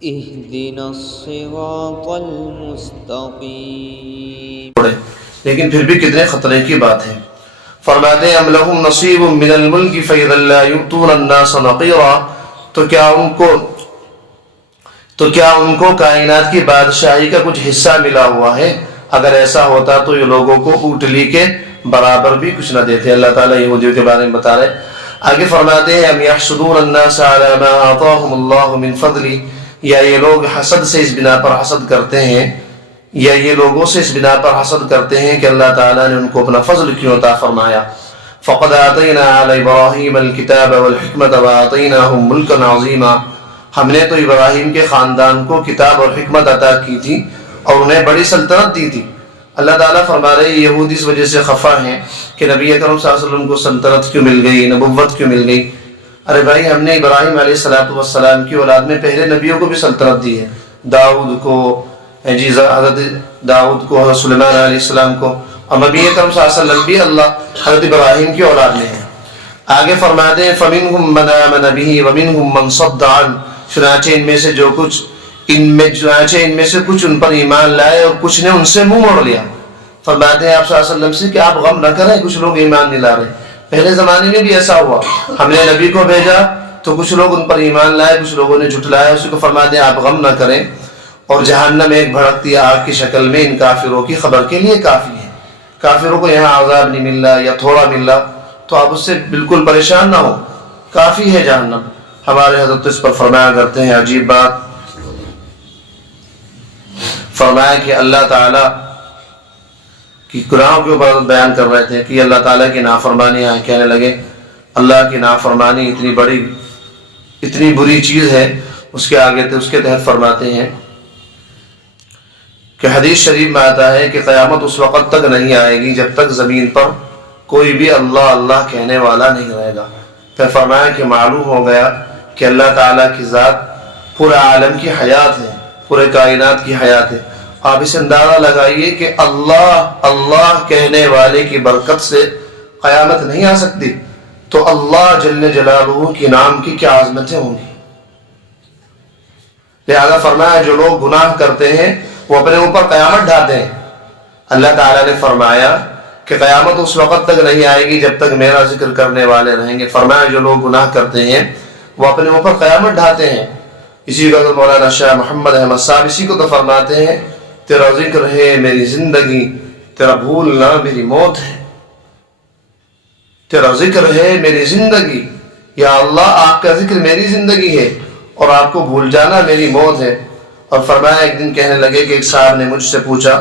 اہدنا الصراط المستقیم۔ لیکن پھر بھی کتنے خطرے کی بات ہے۔ فرماتے ہیں ام لہم نصیب من الملک فاذا لا یؤتون الناس نقیرا، تو کیا ان کو کائنات کی بادشاہی کا کچھ حصہ ملا ہوا ہے؟ اگر ایسا ہوتا تو یہ لوگوں کو اونٹلی کے برابر بھی کچھ نہ دیتے۔ اللہ تعالیٰ یہودیوں کے بارے میں بتا رہے ہیں۔ آگے فرماتے ہیں ام یحسدون الناس علی ما آتاہم اللہ من فضل، یا یہ لوگ حسد سے اس بنا پر حسد کرتے ہیں، یا یہ لوگوں سے اس بنا پر حسد کرتے ہیں کہ اللہ تعالیٰ نے ان کو اپنا فضل کیوں عطا فرمایا۔ فقد آتینا علی ابراہیم الکتاب والحکمت وآتیناہم ملکا عظیما، ہم نے تو ابراہیم کے خاندان کو کتاب اور حکمت عطا کی تھی اور انہیں بڑی سلطنت دی تھی۔ اللہ تعالیٰ فرما رہے ہیں یہودی اس وجہ سے خفا ہیں کہ نبی اکرم صلی اللہ علیہ وسلم کو سلطنت کیوں مل گئی، نبوت کیوں مل گئی۔ ارے بھائی، ہم نے ابراہیم علیہ السلام کی اولاد میں پہلے نبیوں کو بھی سلطنت دی ہے، داؤد کو، حضرت داؤد کو، حضرت سلیمان علیہ السلام کو، اور نبی اکرم صلی اللہ علیہ وسلم بھی اللہ حضرت ابراہیم کی اولاد میں ہے۔ آگے فرماتے ہیں فَمِنْهُمْ مَنْ آمَنَ بِهِ وَمِنْهُمْ مَنْ صَدَّ عَنْهُ، چنانچہ ان میں سے کچھ ان پر ایمان لائے اور کچھ نے ان سے منہ موڑ لیا۔ فرماتے ہیں آپ صلی اللہ علیہ وسلم سے کہ آپ غم نہ کریں، کچھ لوگ ایمان نہیں لا رہے۔ پہلے زمانے میں بھی ایسا ہوا، ہم نے نبی کو بھیجا تو کچھ لوگ ان پر ایمان لائے، کچھ لوگوں نے جھٹلایا۔ اسی کو فرماتے ہیں آپ غم نہ کریں، اور جہنم ایک بھڑکتی آگ کی شکل میں ان کافروں کی خبر کے لیے کافی ہے۔ کافروں کو یہاں عذاب نہیں مل رہا یا تھوڑا مل رہا تو آپ اس سے بالکل پریشان نہ ہو، کافی ہے جہنم۔ ہمارے حضرت اس پر فرمایا کرتے ہیں عجیب بات، فرمایا کہ اللہ تعالیٰ کی گناہوں کے اوپر بیان کر رہے تھے کہ اللہ تعالیٰ کی نافرمانی آئے، کہنے لگے اللہ کی نافرمانی اتنی بری چیز ہے۔ اس کے تحت فرماتے ہیں کہ حدیث شریف میں آتا ہے کہ قیامت اس وقت تک نہیں آئے گی جب تک زمین پر کوئی بھی اللہ اللہ کہنے والا نہیں رہے گا۔ پھر فرمایا کہ معلوم ہو گیا کہ اللہ تعالیٰ کی ذات پورے عالم کی حیات ہے، پورے کائنات کی حیات ہے۔ آپ اس اندازہ لگائیے کہ اللہ اللہ کہنے والے کی برکت سے قیامت نہیں آ سکتی، تو اللہ جل جلالہ کی نام کی کیا عظمتیں ہوں گی۔ لہذا فرمایا جو لوگ گناہ کرتے ہیں وہ اپنے اوپر قیامت ڈھاتے ہیں۔ اللہ تعالیٰ نے فرمایا کہ قیامت اس وقت تک نہیں آئے گی جب تک میرا ذکر کرنے والے رہیں گے۔ فرمایا جو لوگ گناہ کرتے ہیں وہ اپنے اوپر قیامت ڈھاتے ہیں۔ اسی کو مولانا شاہ محمد احمد صاحب اسی کو تو فرماتے ہیں تیرا ذکر ہے میری زندگی، تیرا بھولنا میری موت ہے۔ تیرا ذکر ہے میری زندگی، یا اللہ آپ کا ذکر میری زندگی ہے اور آپ کو بھول جانا میری موت ہے۔ اور فرمایا ایک دن کہنے لگے کہ ایک صاحب نے مجھ سے پوچھا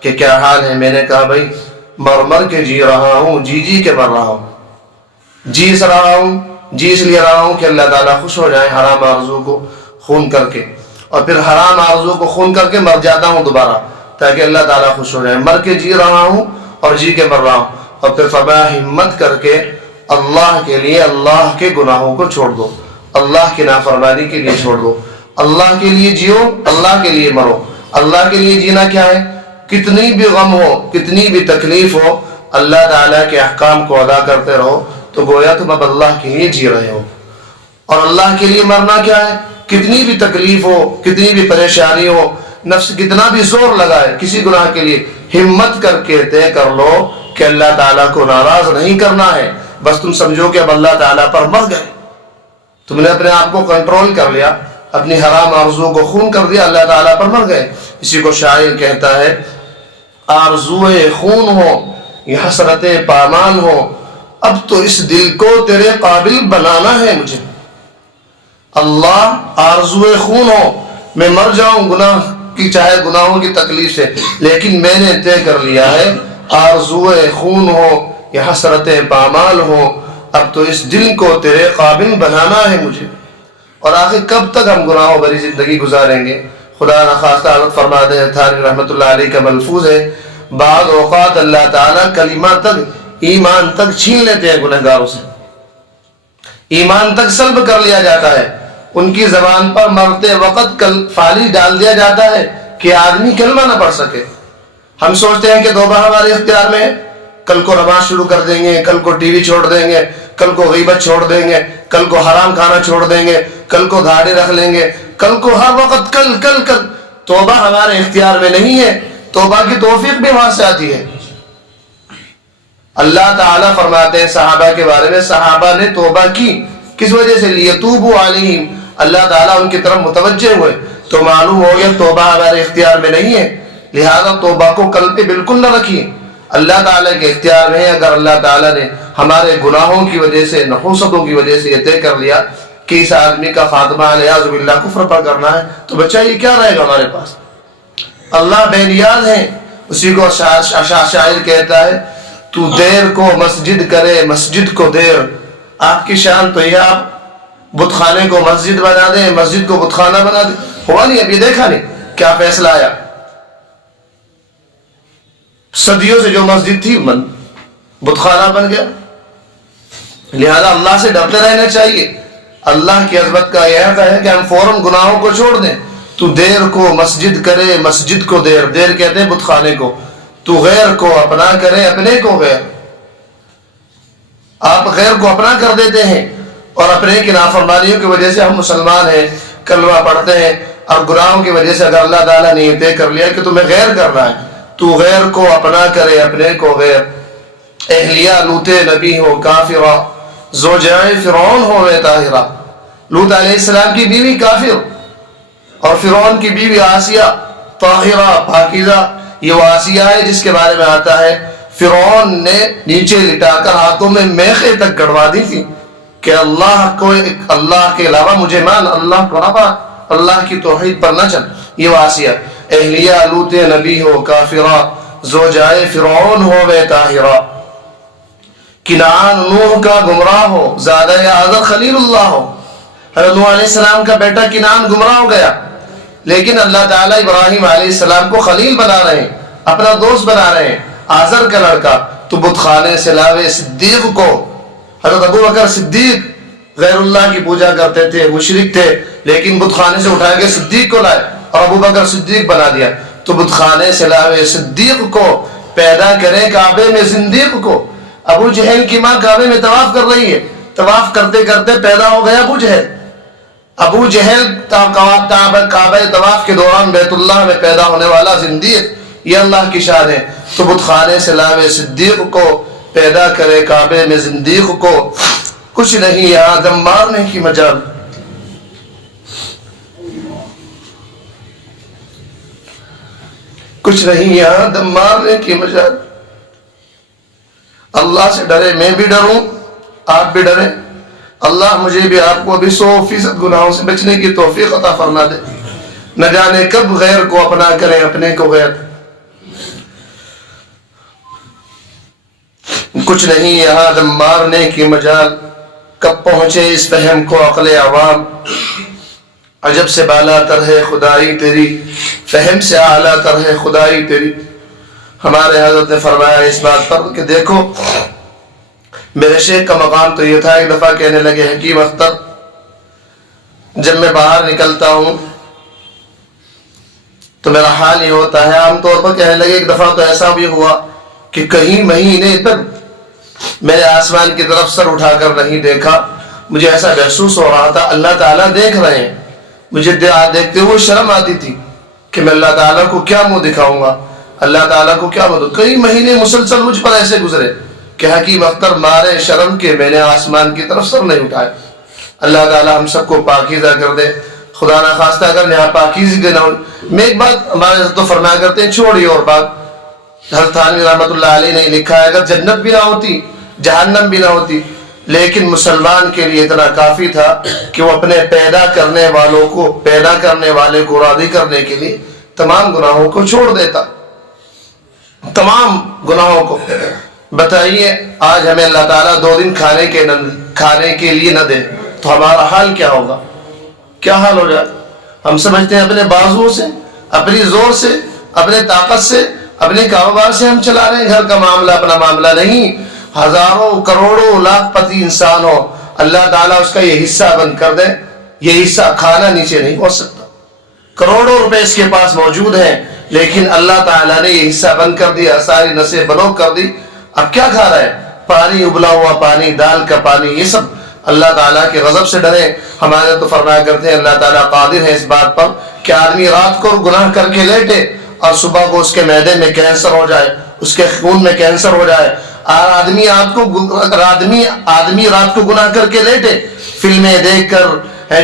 کہ کیا حال ہے؟ میں نے کہا بھائی مر کے جی رہا ہوں، جی کے مر رہا ہوں۔ جی اس لیے رہا ہوں کہ اللہ تعالیٰ خوش ہو جائے حرام آرزو کو خون کر کے، اور پھر حرام آرزو کو خون کر کے مر جاتا ہوں دوبارہ تاکہ اللہ تعالیٰ خوش ہو جائے۔ مر کے جی رہا ہوں اور جی کے مر رہا ہوں۔ اور پھر فرمایا ہمت کر کے اللہ کے لیے اللہ کے گناہوں کو چھوڑ دو، اللہ کی نافرمانی کے لیے چھوڑ دو، اللہ کے لیے جیو، اللہ کے لیے مرو۔ اللہ کے لیے جینا کیا ہے؟ کتنی بھی غم ہو، کتنی بھی تکلیف ہو، اللہ تعالیٰ کے احکام کو ادا کرتے رہو تو گویا تم اب اللہ کے لیے جی رہے ہو۔ اور اللہ کے لیے مرنا کیا ہے؟ کتنی بھی تکلیف ہو، کتنی بھی پریشانی ہو، نفس کتنا بھی زور لگائے کسی گناہ کے لیے، ہمت کر کے طے کر لو کہ اللہ تعالیٰ کو ناراض نہیں کرنا ہے۔ بس تم سمجھو کہ اب اللہ تعالیٰ پر مر گئے، تم نے اپنے آپ کو کنٹرول کر لیا، اپنی حرام آرزو کو خون کر دیا، اللہ تعالیٰ پر مر گئے۔ اسی کو شاعر کہتا ہے آرزوئے خون ہو یہ حسرت پامال ہو، اب تو اس دل کو تیرے قابل بنانا ہے مجھے۔ اللہ آرزوئے خون ہو، میں مر جاؤں گناہ کی، چاہے گناہوں کی تکلیف سے، لیکن میں نے طے کر لیا ہے آرزوئے خون ہو یہ حسرت پامال ہو، اب تو اس دل کو تیرے قابل بنانا ہے مجھے۔ اور آخر کب تک ہم گناہوں بھری زندگی گزاریں گے؟ خدا نخواستہ حضرت فرماتے ہیں تھانوی رحمۃ اللہ علیہ کا ملفوظ ہے بعض اوقات اللہ تعالیٰ کلمہ تک، ایمان تک چھین لیتے ہیں گنہگاروں سے، ایمان تک سلب کر لیا جاتا ہے، ان کی زبان پر مرتے وقت فالی ڈال دیا جاتا ہے کہ آدمی کلمہ نہ پڑھ سکے۔ ہم سوچتے ہیں کہ توبہ ہمارے اختیار میں ہے، کل کو نماز شروع کر دیں گے، کل کو ٹی وی چھوڑ دیں گے، کل کو غیبت چھوڑ دیں گے، کل کو حرام کھانا چھوڑ دیں گے، کل کو دھاڑی رکھ لیں گے، کل کو ہر وقت کل کل کل. توبہ ہمارے اختیار میں نہیں ہے. توبہ کی توفیق بھی وہاں سے آتی ہے. اللہ تعالیٰ فرماتے ہیں صحابہ کے بارے میں, صحابہ نے توبہ کی کس وجہ سے؟ لیتوبوا علیہم, اللہ تعالیٰ ان کی طرف متوجہ ہوئے. تو معلوم ہو گیا توبہ ہمارے اختیار میں نہیں ہے, لہذا توبہ کو قلب پہ بالکل نہ رکھیے. اللہ تعالیٰ کے اختیار میں ہے. اگر اللہ تعالیٰ نے ہمارے گناہوں کی وجہ سے, نحوستوں کی وجہ سے یہ طے کر لیا کہ اس آدمی کا خاتمہ علیہ باللہ کفر پر کرنا ہے, تو بچہ یہ کیا رہے گا ہمارے پاس؟ اللہ بے نیاز ہے. اسی کو شاعر کہتا ہے, تو دیر کو مسجد کرے مسجد کو دیر. آپ کی شان تو یہ آپ بت خانے کو مسجد بنا دیں, مسجد کو بت خانہ بنا دیں. ہوا نہیں, ابھی دیکھا نہیں کیا فیصلہ آیا. صدیوں سے جو مسجد تھی بت خانہ بن گیا. لہذا اللہ سے ڈرتے رہنا چاہیے. اللہ کی عظمت کا یہ ہے کہ ہم فوراً گناہوں کو چھوڑ دیں. تو دیر کو مسجد کرے مسجد کو دیر. دیر کہتے ہیں بت خانے کو. تو غیر کو اپنا کرے اپنے کو غیر. آپ غیر کو اپنا کر دیتے ہیں, اور اپنے کی نافرمانیوں کی وجہ سے ہم مسلمان ہیں, کلمہ پڑھتے ہیں, اور گناہوں کی وجہ سے اگر اللہ تعالیٰ نے یہ طے کر لیا کہ تمہیں غیر کرنا ہے, تو غیر کو اپنا کرے اپنے کو غیر. اہلیہ لوط نبی ہو کافرہ, زوجائے فرعون ہو طاہرہ. لوط علیہ السلام کی بیوی کافر, اور فرعون کی بیوی آسیہ طاہرہ پاکیزہ. یہ وہ آسیہ ہے جس کے بارے میں آتا ہے فرعون نے نیچے لٹا کر ہاتھوں میں میخیں تک گڑوا دی تھی کہ اللہ کے علاوہ مجھے مان, اللہ کو نہ مان, اللہ کی توحید پر نہ چل. یہ وہ آسیہ. اہلیہ لوط نبی ہو کافرہ, زوجائے فرعون ہو طاہرہ. کنعان نوح کا گمراہ ہو, زادہ اعظم خلیل اللہ ہو. حضرت نوح علیہ السلام کا بیٹا کنعان گمراہ ہو گیا, لیکن اللہ تعالیٰ ابراہیم علیہ السلام کو خلیل بنا رہے ہیں, اپنا دوست بنا رہے ہیں, آزر کا لڑکا. تو بت خانے سے لاوے صدیق کو. حضرت ابو بکر صدیق غیر اللہ کی پوجا کرتے تھے, مشرک تھے, لیکن بت خانے سے اٹھا کے صدیق کو لائے اور ابو بکر صدیق بنا دیا. تو بت خانے سے لاوے صدیق کو پیدا کریں کعبے میں زندیق کو. ابو جہل کی ماں کعبے میں طواف کر رہی ہے, طواف کرتے کرتے پیدا ہو گیا ابو جہل. ابو جہل کعبہ طواف کے دوران بیت اللہ میں پیدا ہونے والا زندیق. یہ اللہ کی شان ہے. تو بت خانے سے لاوے صدیق کو پیدا کرے کعبے میں زندیق کو. کچھ نہیں یہاں دم مارنے کی مجال, کچھ نہیں یہاں دم مارنے کی مجال. اللہ سے ڈرے, میں بھی ڈروں, آپ بھی ڈریں. اللہ مجھے بھی آپ کو بھی 100% گناہوں سے بچنے کی توفیق عطا فرما دے. نہ جانے کب غیر کو اپنا کریں اپنے کو غیر. کچھ نہیں یہاں دم مارنے کی مجال, کب پہنچے اس فہم کو عقل عوام. عجب سے بالا تر ہے خدائی تیری, فہم سے اعلیٰ تر ہے خدائی تیری. ہمارے حضرت نے فرمایا اس بات پر کہ دیکھو, میرے شیخ کا مقام تو یہ تھا. ایک دفعہ کہنے لگے حکیم اختر, جب میں باہر نکلتا ہوں تو میرا حال یہ ہوتا ہے, عام طور پر کہنے لگے ایک دفعہ تو ایسا بھی ہوا کہ کہیں مہینے تک میں نے آسمان کی طرف سر اٹھا کر نہیں دیکھا. مجھے ایسا محسوس ہو رہا تھا اللہ تعالیٰ دیکھ رہے ہیں. مجھے دیکھتے ہوئے شرم آتی تھی کہ میں اللہ تعالیٰ کو کیا منہ دکھاؤں گا, اللہ تعالیٰ کو کیا منہ. کئی مہینے مسلسل مجھ پر ایسے گزرے کہ حکیم اختر مارے شرم کے میں نے آسمان کی طرف سر نہیں اٹھایا. اللہ تعالیٰ ہم سب کو پاکیزہ کر دے. خدا نہ خواستہ اگر یہاں پاکیزگی نہ ہو. میں ایک بات ہمارے حضرت تو فرمایا کرتے ہیں, چھوڑی اور بات, حضرت تھانوی رحمۃ اللہ علیہ نے لکھا ہے اگر جنت بھی نہ ہوتی جہنم بھی نہ ہوتی, لیکن مسلمان کے لیے اتنا کافی تھا کہ وہ اپنے پیدا کرنے والے کو راضی کرنے کے لیے تمام گناہوں کو چھوڑ دیتا, تمام گناہوں کو. بتائیے آج ہمیں اللہ تعالیٰ 2 دن کھانے کے لیے نہ دے تو ہمارا حال کیا ہوگا, کیا حال ہو جائے. ہم سمجھتے ہیں اپنے بازوؤں سے, اپنی زور سے, اپنے طاقت سے, اپنے کاروبار سے ہم چلا رہے ہیں گھر کا معاملہ. اپنا معاملہ نہیں. ہزاروں کروڑوں لاکھ پتی انسان ہو, اللہ تعالیٰ اس کا یہ حصہ بند کر دے, یہ حصہ کھانا نیچے نہیں پہنچ سکتا. کروڑوں روپے اس کے پاس موجود ہیں, لیکن اللہ تعالیٰ نے یہ حصہ بند کر دیا, ساری نسیں بلوک کر دی. اب کیا کھا رہا ہے؟ پانی, ابلا ہوا پانی, دال کا پانی, یہ سب اللہ تعالیٰ کے غضب سے ڈریں. ہمارے تو فرمایا کرتے ہیں اللہ تعالیٰ قادر ہے اس بات پر کہ آدمی رات کو گناہ کر کے لیٹے اور صبح کو اس کے معدے میں کینسر ہو جائے, اس کے خون میں کینسر ہو جائے. آدمی رات کو گناہ کر کے لیٹے, فلمیں دیکھ کر,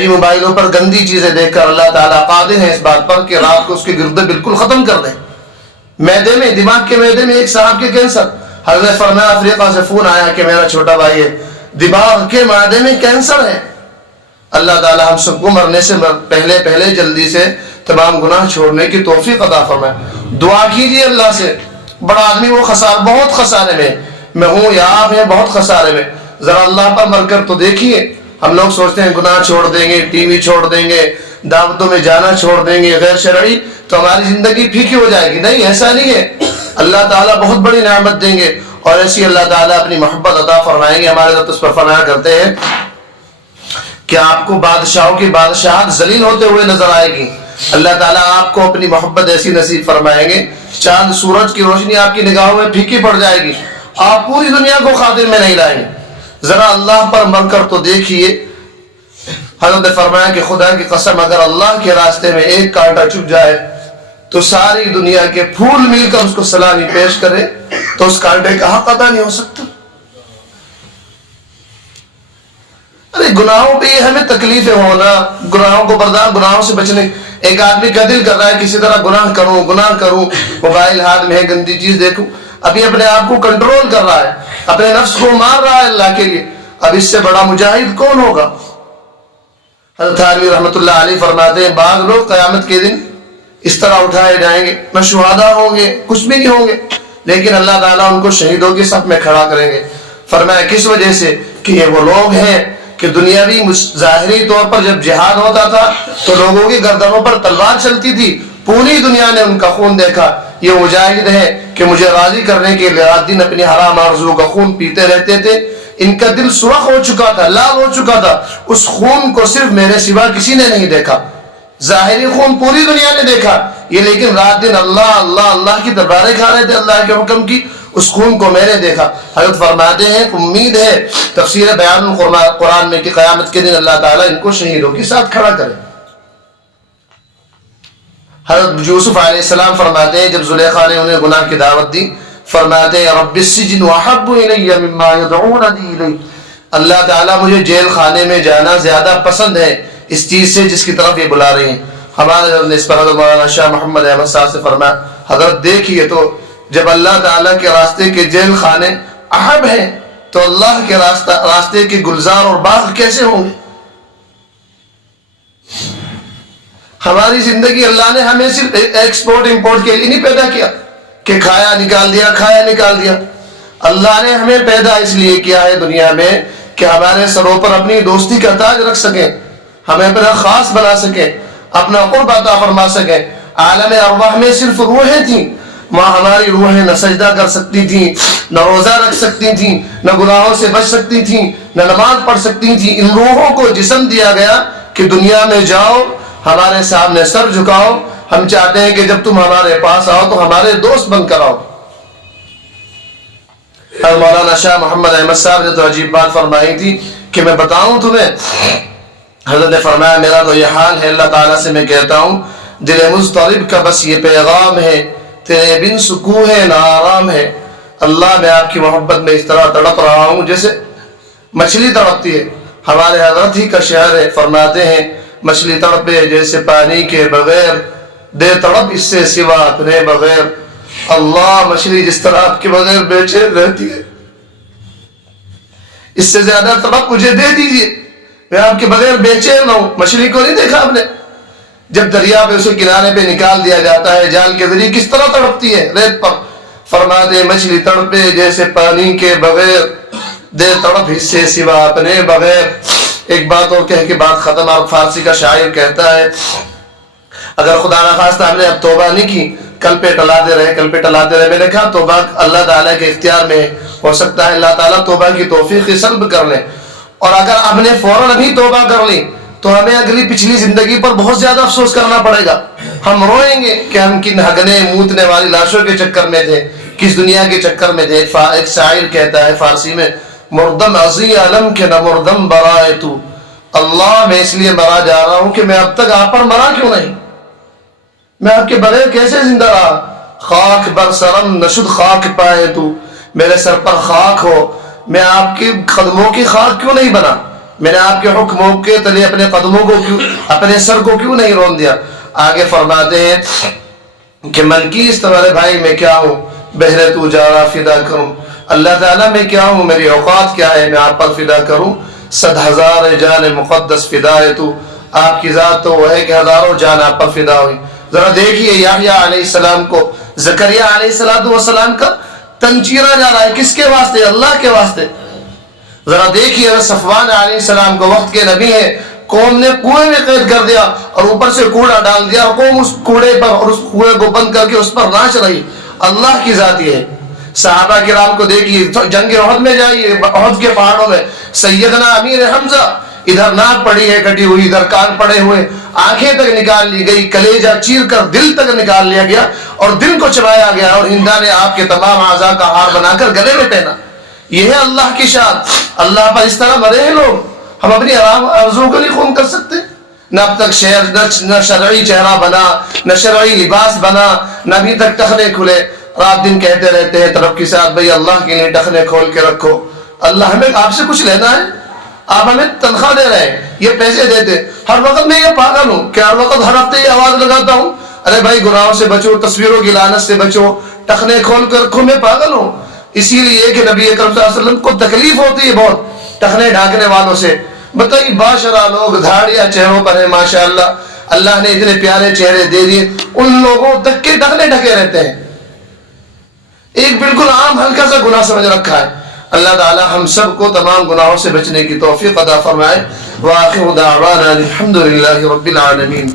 موبائلوں پر گندی چیزیں دیکھ کر. اللہ تعالیٰ قادر ہے اس بات پر کہ رات کو اس کے گردے بالکل ختم کر دیں. معدے میں, دماغ کے معدے میں ایک صاحب کے کینسر, حضرت فرمایا افریقہ سے فون آیا کہ میرا چھوٹا بھائی ہے, دماغ کے معدے میں کینسر ہے. اللہ تعالیٰ ہم سب کو مرنے سے پہلے جلدی سے تمام گناہ چھوڑنے کی توفیق عطا فرمائے. دعا کیجیے اللہ سے. بڑا آدمی وہ بہت خسارے میں ہوں یا آپ ہیں بہت خسارے میں. ذرا اللہ پر مر کر تو دیکھیے. ہم لوگ سوچتے ہیں گناہ چھوڑ دیں گے, ٹی وی چھوڑ دیں گے, دعوتوں میں جانا چھوڑ دیں گے غیر شرعی, تو ہماری زندگی پھیکی ہو جائے گی. نہیں, ایسا نہیں ہے. اللہ تعالیٰ بہت بڑی نعمت دیں گے اور ایسی اللہ تعالیٰ اپنی محبت عطا فرمائیں گے. ہمارے رب اس پر فرمایا کرتے ہیں کہ آپ کو بادشاہوں کی بادشاہت ذلیل ہوتے ہوئے نظر آئے گی. اللہ تعالیٰ آپ کو اپنی محبت ایسی نصیب فرمائیں گے, چاند سورج کی روشنی آپ کی نگاہوں میں پھیکی پڑ جائے گی, آپ پوری دنیا کو خاطر میں نہیں لائیں گے. ذرا اللہ پر مر کر تو دیکھیے. حضرت نے فرمایا کہ خدا کی قسم اگر اللہ کے راستے میں ایک کانٹا چپ جائے تو ساری دنیا کے پھول مل کر اس کو سلامی پیش کرے تو اس کانٹے کا حق ادا نہیں ہو سکتا. ارے گناہوں پہ ہمیں تکلیفیں ہونا, گناہوں کو برداشت, گناہوں سے بچنے. ایک آدمی کا دل کر رہا ہے کسی طرح گناہ کروں, موبائل ہاتھ میں ہے, گندی چیز دیکھوں, ابھی اپنے آپ کو کنٹرول کر رہا ہے, اپنے نفس کو مار رہا ہے اللہ کے لیے. اب اس سے بڑا مجاہد کون ہوگا؟ حضرت علی رحمۃ اللہ علیہ فرماتے ہیں بعض لوگ قیامت کے دن اس طرح اٹھائے جائیں گے, نہ شہداء ہوں گے, کچھ بھی نہیں ہوں گے, لیکن اللہ تعالیٰ ان کو شہیدوں کی صف میں کھڑا کریں گے. فرمایا کس وجہ سے؟ کہ یہ وہ لوگ ہیں کہ دنیاوی ظاہری طور پر جب جہاد ہوتا تھا تو لوگوں کی گردنوں پر تلوار چلتی تھی, پوری دنیا نے ان کا خون دیکھا. یہ مجاہد ہیں کہ مجھے راضی کرنے کے لیے رات دن اپنی حرام آرزو کا خون پیتے رہتے تھے. ان کا دل سرخ ہو چکا تھا, لال ہو چکا تھا. اس خون کو صرف میرے سوا کسی نے نہیں دیکھا. ظاہری خون پوری دنیا نے دیکھا, یہ لیکن رات دن اللہ اللہ اللہ کی درباریں کھا رہے تھے اللہ کے حکم کی. اس خون کو میں نے دیکھا. حضرت فرماتے ہیں امید ہے تفسیر بیان قرآن میں کہ قیامت کے دن اللہ تعالیٰ ان کو شہیدوں کے ساتھ کھڑا کرے. حضرت یوسف علیہ السلام فرماتے ہیں جب زلیخا نے انہیں گناہ کی دعوت دی, فرماتے ہیں رب السجن احب الی مما یدعوننی الیہ, اللہ تعالیٰ مجھے جیل خانے میں جانا زیادہ پسند ہے اس چیز سے جس کی طرف یہ بلا رہی ہیں. ہمارے حضرت نے اس پر حضرت مولانا شاہ محمد احمد صاحب سے فرمایا حضرت دیکھیے تو جب اللہ تعالیٰ کے راستے کے جیل خانے احب ہیں تو اللہ کے راستے کے گلزار اور باغ کیسے ہوں گے؟ ہماری زندگی اللہ نے ہمیں صرف ایکسپورٹ امپورٹ کے لیے نہیں پیدا کیا کہ کھایا نکال دیا. اللہ نے ہمیں پیدا اس لیے کیا ہے دنیا میں کہ ہمارے سروں پر اپنی دوستی کا تاج رکھ سکیں, ہمیں اپنا خاص بنا سکیں, اپنا قرب عطا فرما سکیں. عالم ارواح میں صرف روحیں تھیں, وہاں ہماری روحیں نہ سجدہ کر سکتی تھیں, نہ روزہ رکھ سکتی تھیں, نہ گناہوں سے بچ سکتی تھیں, نہ نماز پڑھ سکتی تھیں. ان روحوں کو جسم دیا گیا کہ دنیا میں جاؤ, ہمارے سامنے سر جھکاؤ, ہم چاہتے ہیں کہ جب تم ہمارے پاس آؤ تو ہمارے دوست بن کر آؤ. مولانا شاہ محمد احمد صاحب نے تو عجیب بات فرمائی تھی کہ میں بتاؤں تمہیں. حضرت نے فرمایا میرا تو یہ حال ہے, اللہ تعالیٰ سے میں کہتا ہوں دل مضطرب کا بس یہ پیغام ہے, تیرے بن سکون ہے نہ آرام ہے. اللہ میں آپ کی محبت میں اس طرح تڑپ رہا ہوں جیسے مچھلی تڑپتی ہے. ہمارے حضرت ہی کا شعر ہے, فرماتے ہیں مچھلی تڑپے جیسے پانی کے بغیر, دے تڑپ اس سے سوا اپنے بغیر. اللہ مچھلی جس طرح آپ کے بغیر بے چین رہتی ہے, اس سے زیادہ تڑپ مجھے دے دیجیے, میں آپ کے بغیر بے چین نہ ہوں. مچھلی کو نہیں دیکھا آپ نے جب دریا پہ اسے کنارے پہ نکال دیا جاتا ہے جال کے ذریعے کس طرح تڑپتی ہے ریت پر. فرماتے مچھلی تڑپے جیسے پانی کے بغیر, دے تڑپ اس سے سوا اپنے بغیر. ایک بات اور کہہ کے بات ختم. آپ فارسی کا شاعر کہتا ہے اگر خدا نخواستہ ہم نے اب توبہ نہیں کی, کل پہ ٹلاتے رہے. میں نے کہا توبہ اللہ تعالیٰ کے اختیار میں ہو سکتا ہے اللہ تعالیٰ توبہ کی توفیق سلب کر لیں, اور اگر ہم نے فوراً ابھی توبہ کر لی تو ہمیں اگلی پچھلی زندگی پر بہت زیادہ افسوس کرنا پڑے گا. ہم روئیں گے کہ ہم کن ہگنے موتنے والی لاشوں کے چکر میں تھے, کس دنیا کے چکر میں تھے. ایک شاعر کہتا ہے فارسی میں, مردم عزی علم کے نہ مردم برائے تو. اللہ میں اس لیے مرا جا رہا ہوں کہ میں اب تک آپ پر مرا کیوں نہیں؟ میں آپ کے بغیر کیسے زندہ رہا؟ خاک بر سرم نشد خاک پائے تو. میرے سر پر خاک ہو، میں آپ کے قدموں کی خاک کیوں نہیں بنا؟ میں نے آپ کے حکموں کے تلے اپنے قدموں کو کیوں، اپنے سر کو کیوں نہیں رون دیا؟ آگے فرماتے ہیں کہ من کی اس طرح بھائی میں کیا ہوں، بہرے تو جارا فدا کروں. اللہ تعالیٰ میں کیا ہوں، میری اوقات کیا ہے میں آپ پر فدا کروں. 100,000 جان مقدس فدا ہے تو. آپ کی ذات تو وہ ہے کہ ہزاروں جان آپ پر فدا ہوئی. ذرا دیکھیے یحییٰ علیہ السلام کو زکریا علیہ السلام کا تن چیرا جا رہا ہے، کس کے واسطے؟ اللہ کے واسطے. ذرا دیکھیے صفوان علیہ السلام کو وقت کے نبی ہے، قوم نے کنویں میں قید کر دیا اور اوپر سے کوڑا ڈال دیا اور قوم اس کوڑے پر اور اس کنویں کو بند کر کے اس پر ناچ رہی. اللہ کی ذات یہ ہے. صحابہ کرام کو دیکھیے، جنگ احد میں جائیے، احد کے پہاڑوں میں سیدنا امیر حمزہ ادھر ناک پڑی ہے کٹی ہوئی، ادھر کان پڑے ہوئے، آنکھیں تک نکال لی گئی، کلیجہ چیر کر دل تک نکال لیا گیا اور دل کو چبایا گیا اور ہندا نے آپ کے تمام اعضاء کا ہار بنا کر گلے میں پہنا. یہ ہے اللہ کی شان. اللہ پر اس طرح مرے ہیں لوگ. ہم اپنی آرزوؤں کو نہیں خون کر سکتے. نہ اب تک نہ شرعی چہرہ بنا، نہ شرعی لباس بنا، نہ ابھی تک ٹخنے کھلے. رات دن کہتے رہتے ہیں طرف کے ساتھ بھئی اللہ کے لیے ٹخنے کھول کے رکھو. اللہ ہمیں آپ سے کچھ لینا ہے؟ آپ ہمیں تنخواہ دے رہے ہیں، یہ پیسے دیتے. ہر وقت میں یہ پاگل ہوں کہ ہر وقت ہر ہفتے یہ آواز لگاتا ہوں ارے بھائی گناہوں سے بچو، تصویروں کی لعنت سے بچو، ٹخنے کھول کر رکھو. میں پاگل ہوں. اسی لیے کہ نبی اکرم صلی اللہ علیہ وسلم کو تکلیف ہوتی ہے بہت ٹخنے ڈھانکنے والوں سے. بتائیے باشرا لوگ دھاڑیاں چہروں پر ہیں ماشاءاللہ، اللہ نے اتنے پیارے چہرے دے دیے، ان لوگوں تک کے ٹخنے ڈھکے رہتے ہیں. ایک بالکل عام ہلکا سا گناہ سمجھ رکھا ہے. اللہ تعالی ہم سب کو تمام گناہوں سے بچنے کی توفیق عطا فرمائے. وآخر دعوانا الحمدللہ رب العالمین.